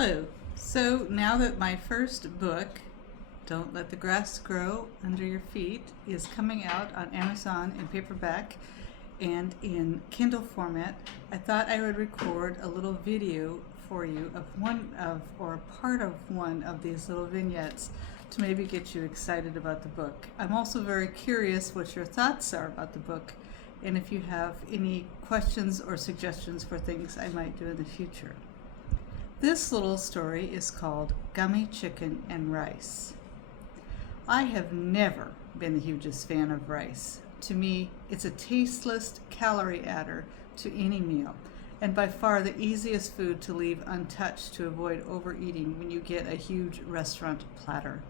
Hello. So now that my first book, Don't Let the Grass Grow Under Your Feet, is coming out on Amazon in paperback and in Kindle format, I thought I would record a little video for you of part of one of these little vignettes to maybe get you excited about the book. I'm also very curious what your thoughts are about the book and if you have any questions or suggestions for things I might do in the future. This little story is called Gummy Chicken and Rice. I have never been the hugest fan of rice. To me, it's a tasteless calorie adder to any meal, and by far the easiest food to leave untouched to avoid overeating when you get a huge restaurant platter.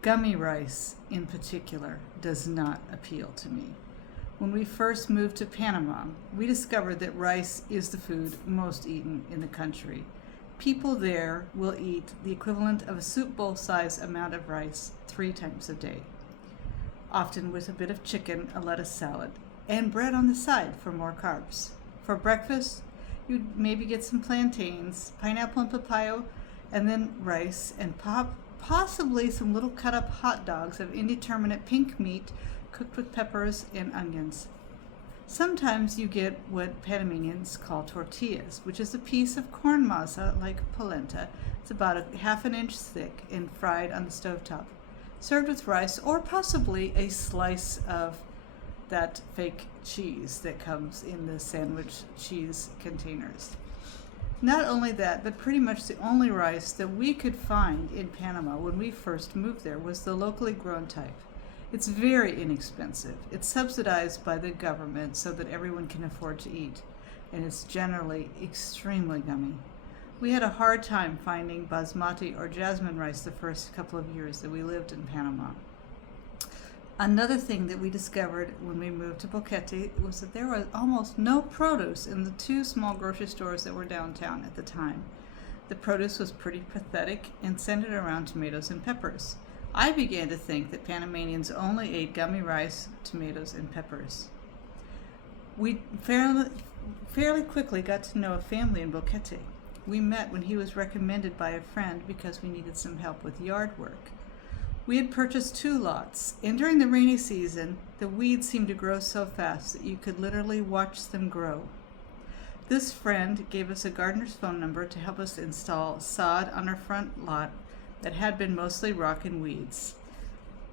Gummy rice, in particular, does not appeal to me. When we first moved to Panama, we discovered that rice is the food most eaten in the country. People there will eat the equivalent of a soup bowl size amount of rice 3 times a day, often with a bit of chicken, a lettuce salad, and bread on the side for more carbs. For breakfast, you'd maybe get some plantains, pineapple and papaya, and then rice, and possibly some little cut up hot dogs of indeterminate pink meat cooked with peppers and onions. Sometimes you get what Panamanians call tortillas, which is a piece of corn masa like polenta. It's about a half an inch thick and fried on the stovetop, served with rice or possibly a slice of that fake cheese that comes in the sandwich cheese containers. Not only that, but pretty much the only rice that we could find in Panama when we first moved there was the locally grown type. It's very inexpensive. It's subsidized by the government so that everyone can afford to eat, and it's generally extremely gummy. We had a hard time finding basmati or jasmine rice the first couple of years that we lived in Panama. Another thing that we discovered when we moved to Boquete was that there was almost no produce in the 2 small grocery stores that were downtown at the time. The produce was pretty pathetic and centered around tomatoes and peppers. I began to think that Panamanians only ate gummy rice, tomatoes, and peppers. We fairly quickly got to know a family in Boquete. We met when he was recommended by a friend because we needed some help with yard work. We had purchased 2 lots, and during the rainy season, the weeds seemed to grow so fast that you could literally watch them grow. This friend gave us a gardener's phone number to help us install sod on our front lot that had been mostly rock and weeds.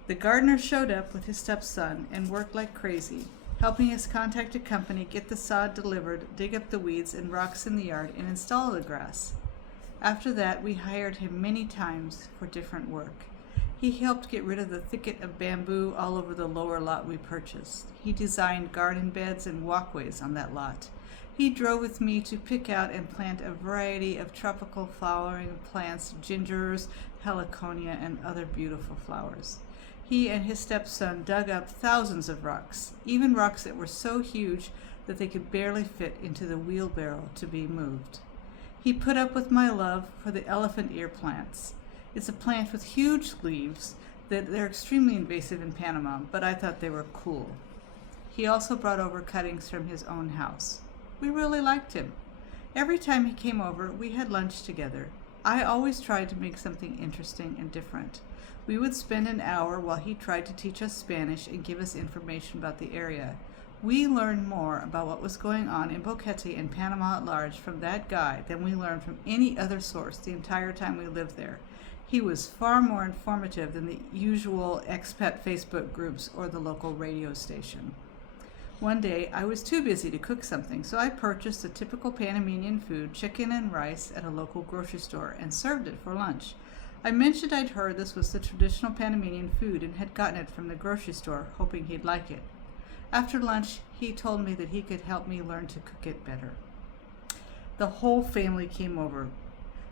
The gardener showed up with his stepson and worked like crazy, helping us contact a company, get the sod delivered, dig up the weeds and rocks in the yard, and install the grass. After that, we hired him many times for different work. He helped get rid of the thicket of bamboo all over the lower lot we purchased. He designed garden beds and walkways on that lot. He drove with me to pick out and plant a variety of tropical flowering plants, gingers, heliconia, and other beautiful flowers. He and his stepson dug up thousands of rocks, even rocks that were so huge that they could barely fit into the wheelbarrow to be moved. He put up with my love for the elephant ear plants. It's a plant with huge leaves that they're extremely invasive in Panama, but I thought they were cool. He also brought over cuttings from his own house. We really liked him. Every time he came over, we had lunch together. I always tried to make something interesting and different. We would spend an hour while he tried to teach us Spanish and give us information about the area. We learned more about what was going on in Boquete and Panama at large from that guy than we learned from any other source the entire time we lived there. He was far more informative than the usual expat Facebook groups or the local radio station. One day, I was too busy to cook something, so I purchased a typical Panamanian food, chicken and rice, at a local grocery store and served it for lunch. I mentioned I'd heard this was the traditional Panamanian food and had gotten it from the grocery store, hoping he'd like it. After lunch, he told me that he could help me learn to cook it better. The whole family came over.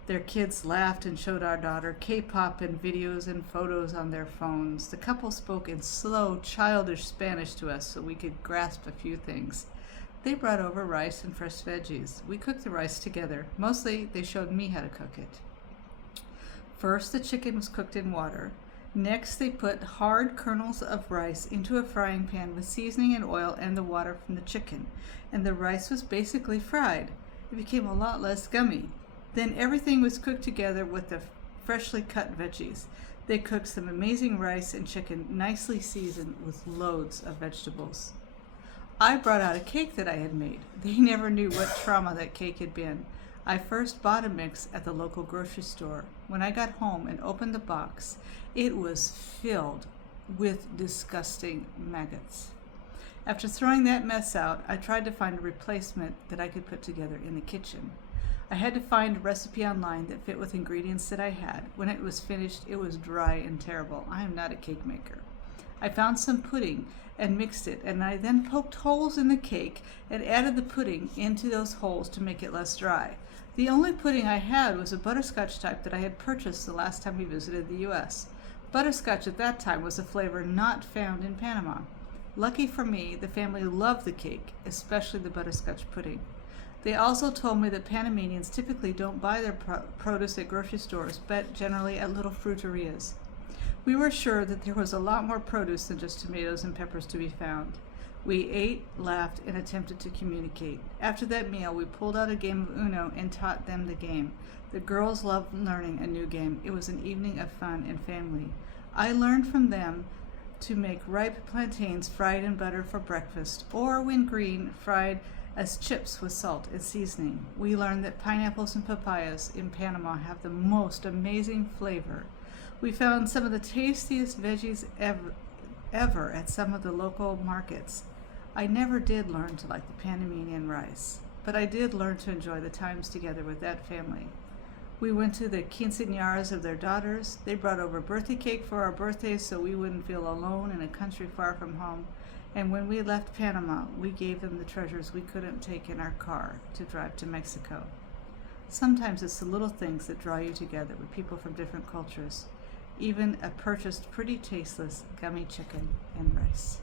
Their kids laughed and showed our daughter K-pop and videos and photos on their phones. The couple spoke in slow, childish Spanish to us so we could grasp a few things. They brought over rice and fresh veggies. We cooked the rice together. Mostly, they showed me how to cook it. First, the chicken was cooked in water. Next, they put hard kernels of rice into a frying pan with seasoning and oil and the water from the chicken, and the rice was basically fried. It became a lot less gummy. Then everything was cooked together with the freshly cut veggies. They cooked some amazing rice and chicken, nicely seasoned with loads of vegetables. I brought out a cake that I had made. They never knew what trauma that cake had been. I first bought a mix at the local grocery store. When I got home and opened the box, it was filled with disgusting maggots. After throwing that mess out, I tried to find a replacement that I could put together in the kitchen. I had to find a recipe online that fit with ingredients that I had. When it was finished, it was dry and terrible. I am not a cake maker. I found some pudding and mixed it, and I then poked holes in the cake and added the pudding into those holes to make it less dry. The only pudding I had was a butterscotch type that I had purchased the last time we visited the U.S. Butterscotch at that time was a flavor not found in Panama. Lucky for me, the family loved the cake, especially the butterscotch pudding. They also told me that Panamanians typically don't buy their produce at grocery stores, but generally at little fruterias. We were sure that there was a lot more produce than just tomatoes and peppers to be found. We ate, laughed, and attempted to communicate. After that meal, we pulled out a game of Uno and taught them the game. The girls loved learning a new game. It was an evening of fun and family. I learned from them to make ripe plantains fried in butter for breakfast, or when green, fried as chips with salt and seasoning. We learned that pineapples and papayas in Panama have the most amazing flavor. We found some of the tastiest veggies ever at some of the local markets. I never did learn to like the Panamanian rice, but I did learn to enjoy the times together with that family. We went to the quinceañeras of their daughters. They brought over birthday cake for our birthdays so we wouldn't feel alone in a country far from home. And when we left Panama, we gave them the treasures we couldn't take in our car to drive to Mexico. Sometimes it's the little things that draw you together with people from different cultures. Even a purchased pretty tasteless gummy chicken and rice.